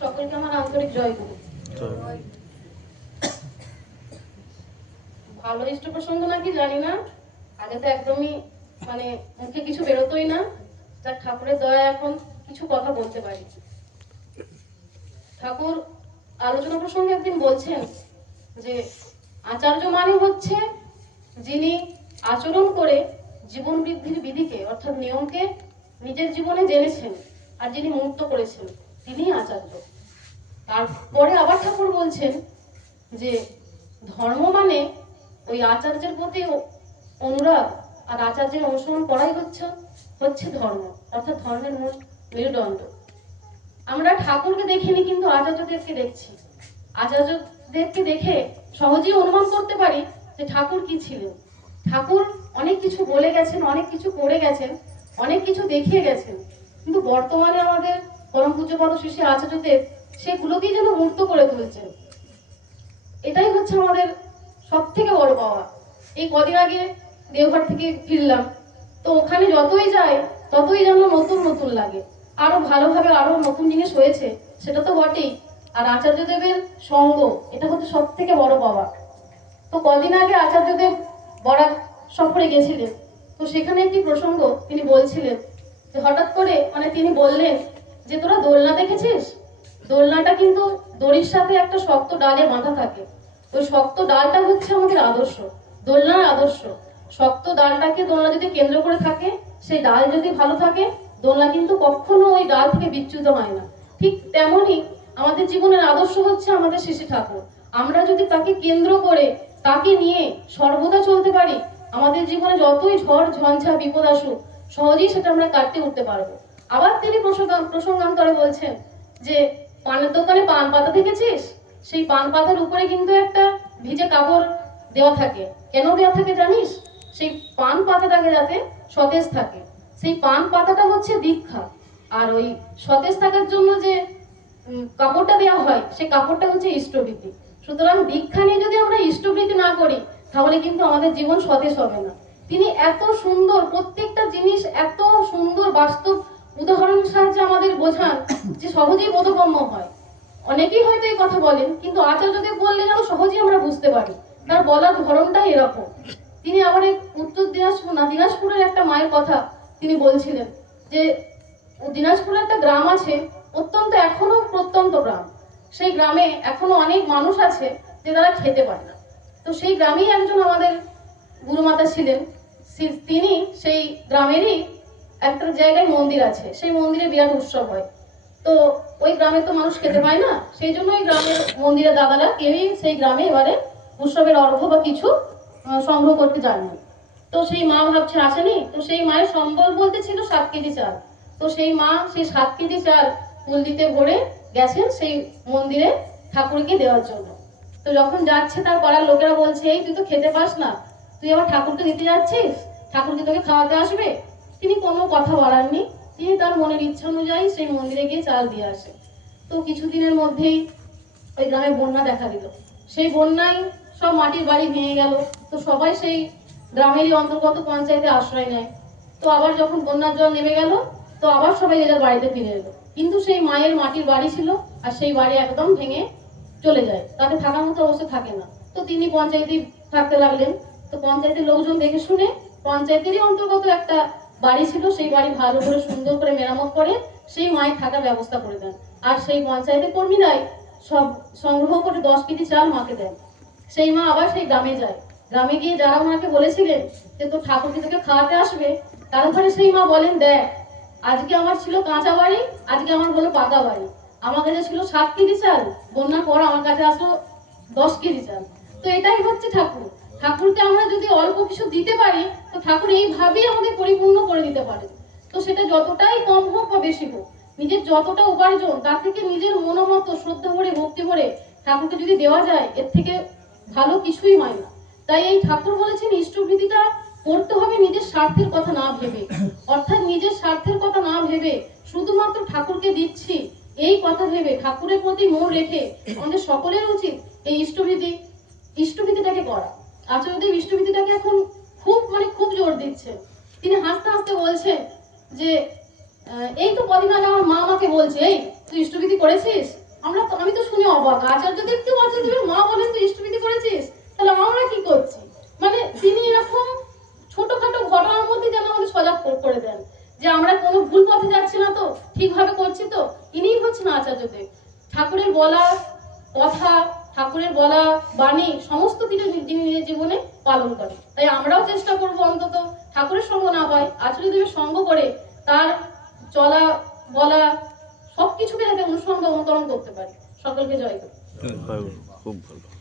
সকলকে আমার আন্তরিক জয়গুরু। ভালো ইষ্ট প্রসঙ্গ নাকি জানি না, আগে তো একদমই মানে মুখে কিছু বেরোতোই না। যার ঠাকুরের দয়া এখন কিছু কথা বলতে পারি। ঠাকুর আলোচনা প্রসঙ্গে একদিন বলছেন যে আচার্য মানে হচ্ছে যিনি আচরণ করে জীবন বৃদ্ধির বিধিকে অর্থাৎ নিয়মকে নিজের জীবনে জেনেছেন আর যিনি মুক্ত করেছেন তিনি আচার্য। তারপরে আবার ঠাকুর বলছেন যে ধর্ম মানে ওই আচার্যের প্রতি অনুরাগ আর আচার্যের অনুসরণ করাই হচ্ছে ধর্ম, অর্থাৎ ধর্মের মূল মেরুদণ্ড। আমরা ঠাকুরকে দেখিনি, কিন্তু আচার্যদেরকে দেখছি। আচার্যদেরকে দেখে সহজেই অনুমান করতে পারি যে ঠাকুর কি ছিলেন। ঠাকুর অনেক কিছু বলে গেছেন, অনেক কিছু করে গেছেন, অনেক কিছু দেখিয়ে গেছেন, কিন্তু বর্তমানে আমাদের পরম পূজ্যপাদ শ্রী আচার্যদেব সেগুলোকেই যেন মূর্ত করে তুলছেন। এটাই হচ্ছে আমাদের সব থেকে বড় পাওয়া। এই কদিন আগে দেওঘর থেকে ফিরলাম, তো ওখানে যতই যাই ততই যেন নতুন নতুন লাগে, আরো ভালোভাবে আরো নতুন জিনিস হয়েছে, সেটা তো বটেই। আর আচার্যদেবের সঙ্গ, এটা হচ্ছে সব থেকে বড় পাওয়া। তো কদিন আগে আচার্যদেব বরাক সফরে গেছিলেন, তো সেখানে একটি প্রসঙ্গ তিনি বলছিলেন যে হঠাৎ করে তিনি বললেন যে তোরা দোলনা দেখেছিস? দোলনাটা কিন্তু দড়ির সাথে একটা শক্ত ডালে বাঁধা থাকে। ওই শক্ত ডালটা হচ্ছে আমাদের আদর্শ, দোলনার আদর্শ। শক্ত ডালটাকে দোলনা যদি কেন্দ্র করে থাকে, সেই ডাল যদি ভালো থাকে, দোলনা কিন্তু কখনো ওই ডাল থেকে বিচ্যুত হয় না। ঠিক তেমনই আমাদের জীবনের আদর্শ হচ্ছে আমাদের শ্রী ঠাকুর। আমরা যদি তাকে কেন্দ্র করে তাকে নিয়ে সর্বদা চলতে পারি, আমাদের জীবনে যতই ঝড় ঝঞ্ঝা বিপদ আসুক, সহজেই সেটা আমরা কাটতে উঠতে পারবো। আবার তিনি প্রসঙ্গান্তরে বলছেন যে পানের দোকানে পান পাতা দেখেছিস? সেই পান পাতার উপরে কিন্তু একটা ভিজে কাপড় দেওয়া থাকে। কেন দেওয়া থাকে জানিস? সেই পান পাতাটাকে যাতে সতেজ থাকে। সেই পান পাতাটা হচ্ছে দীক্ষা, আর ওই সতেজ থাকার জন্য যে কাপড়টা দেওয়া হয়, সেই কাপড়টা হচ্ছে ইষ্টবৃত্তি। সুতরাং দীক্ষা নিয়ে যদি আমরা ইষ্টবৃত্তি না করি, তাহলে কিন্তু আমাদের জীবন সতেজ হবে না। তিনি এত সুন্দর প্রত্যেকটা জিনিস, এত সুন্দর বাস্তব উদাহরণের সাহায্যে আমাদের বোঝান যে সহজেই বোধগম্য হয়। অনেকেই হয়তো এই কথা বলেন, কিন্তু আচার্যদেব বললে যেন সহজেই আমরা বুঝতে পারি। তার বলার ধরনটাই এরকম। তিনি আবার এক উত্তর দিনাজপুরের একটা মায়ের কথা তিনি বলছিলেন যে দিনাজপুরে একটা গ্রাম আছে, এখনো প্রত্যন্ত গ্রাম। সেই গ্রামে এখনো অনেক মানুষ আছে যে তারা খেতে পায় না। তো সেই গ্রামেই একজন আমাদের গুরুমাতা ছিলেন। তিনি সেই গ্রামেরই একটা জায়গায় মন্দির আছে, সেই মন্দিরে বিরাট উৎসব হয়। তো ওই গ্রামে তো মানুষ খেতে পায় না, সেই জন্য ওই গ্রামের মন্দিরের দাদারা কেউই সেই গ্রামে এবারে উৎসবের অর্ঘ্য বা কিছু সংগ্রহ করতে যায়নি। তো সেই মা ভাবছে আসেনি, তো সেই মায়ের সম্বল বলতে ছিল 7 কেজি চাল। তো সেই মা সেই 7 কেজি চাল কুলদিতে ভরে গেছেন সেই মন্দিরে ঠাকুরকে দেওয়ার জন্য। তো যখন যাচ্ছে, তার পাড়ার লোকেরা বলছে, এই তুই তো খেতে পাস না, তুই আবার ঠাকুরকে দিতে যাচ্ছিস, ঠাকুরকে তোকে খাওয়াতে আসবে? তিনি কোনো কথা বলাননি, তিনি তার মনের ইচ্ছা অনুযায়ী সেই মন্দিরে গিয়ে চাল দিয়ে আসে। তো কিছুদিনের মধ্যেই ওই গ্রামে বন্যা দেখা দিল। সেই বন্যায় সব মাটির বাড়ি ভেঙে গেল। তো সবাই সেই গ্রামেরই অন্তর্গত পঞ্চায়েতে আশ্রয় নেয়। তো আবার যখন বন্যার জল নেমে গেল, তো আবার সবাই এদের বাড়িতে ফিরে এলো, কিন্তু সেই মায়ের মাটির বাড়ি ছিল, আর সেই বাড়ি একদম ভেঙে চলে যায়, তাতে থাকার মতো অবস্থা থাকে না। তো তিনি পঞ্চায়েতে থাকতে লাগলেন। তো পঞ্চায়েতের লোকজন দেখে শুনে, পঞ্চায়েতেরই অন্তর্গত একটা বাড়ি ছিল, সেই বাড়ি ভালো করে সুন্দর করে মেরামত করে সেই মায়ের থাকার ব্যবস্থা করে দেন। আর সেই পঞ্চায়েতের কর্মীরাই সব সংগ্রহ করে 10 কেজি চাল মাকে দেন। সেই মা আবার সেই গ্রামে যায়। গ্রামে গিয়ে যারা ওনাকে বলেছিলেন যে তোর ঠাকুর কি তোকে খাওয়াতে আসবে, তার ঘরে সেই মা বলেন, দেখ আজকে আমার ছিল কাঁচা বাড়ি, আজকে আমার হলো পাকা বাড়ি। আমার কাছে ছিল 7 কেজি চাল, বন্যার পর আমার কাছে আসলো 10 কেজি চাল। তো এটাই হচ্ছে ঠাকুর। ঠাকুরকে আমরা যদি অল্প কিছু দিতে পারি, তো ঠাকুর এইভাবেই আমাদের পরিপূর্ণ করে দিতে পারে। তো সেটা যতটাই কম হোক বা বেশি হোক, নিজের যতটা উপার্জন, তার থেকে নিজের মনোমতো শ্রদ্ধা ভরে ভক্তি ভরে ঠাকুরকে যদি দেওয়া যায়, এর থেকে ভালো কিছুই হয় না। তাই এই ঠাকুর বলেছেন ইষ্টভৃতিটা করতে হবে নিজের স্বার্থের কথা না ভেবে, অর্থাৎ নিজের স্বার্থের কথা না ভেবে শুধুমাত্র ঠাকুরকে দিচ্ছি এই কথা ভেবে, ঠাকুরের প্রতি মন রেখে আমাদের সকলের উচিত এই ইষ্টভীতিটাকে করা। আচার্যদেব ইষ্টভীতিটাকে এখন খুব জোর দিচ্ছে। তিনি হাসতে হাসতে বলছেন যে এই তো কদিন আগে আমার মা আমাকে বলছে, এই তুই ইষ্টভীতি করেছিস? আমি তো শুনে অবাক, আচার্যদেবকেও আচার্যদেবের মা বলেন তো ইষ্টবিধি করেছিস, তাহলে আমরা কি করছি? মানে তিনি এরকম ছোটখাটো ঘটনার মধ্যে যেন আমাদের সজাগ করে দেন যে আমরা কোনো ভুল পথে যাচ্ছি না তো, ঠিকভাবে করছি তো। ইনিই হচ্ছেন আচার্যদেব। ঠাকুরের বলা কথা, ঠাকুরের বলা বাণী সমস্ত কিছু তিনি নিজের জীবনে পালন করেন। তাই আমরাও চেষ্টা করব অন্তত ঠাকুরের সঙ্গ না পাই, আচার্যদেবের সঙ্গ করে তার চলা বলা সবকিছুকে যাতে অনুসরণ অনুকরণ করতে পারি। সকলকে জয় করি। খুব ভালো।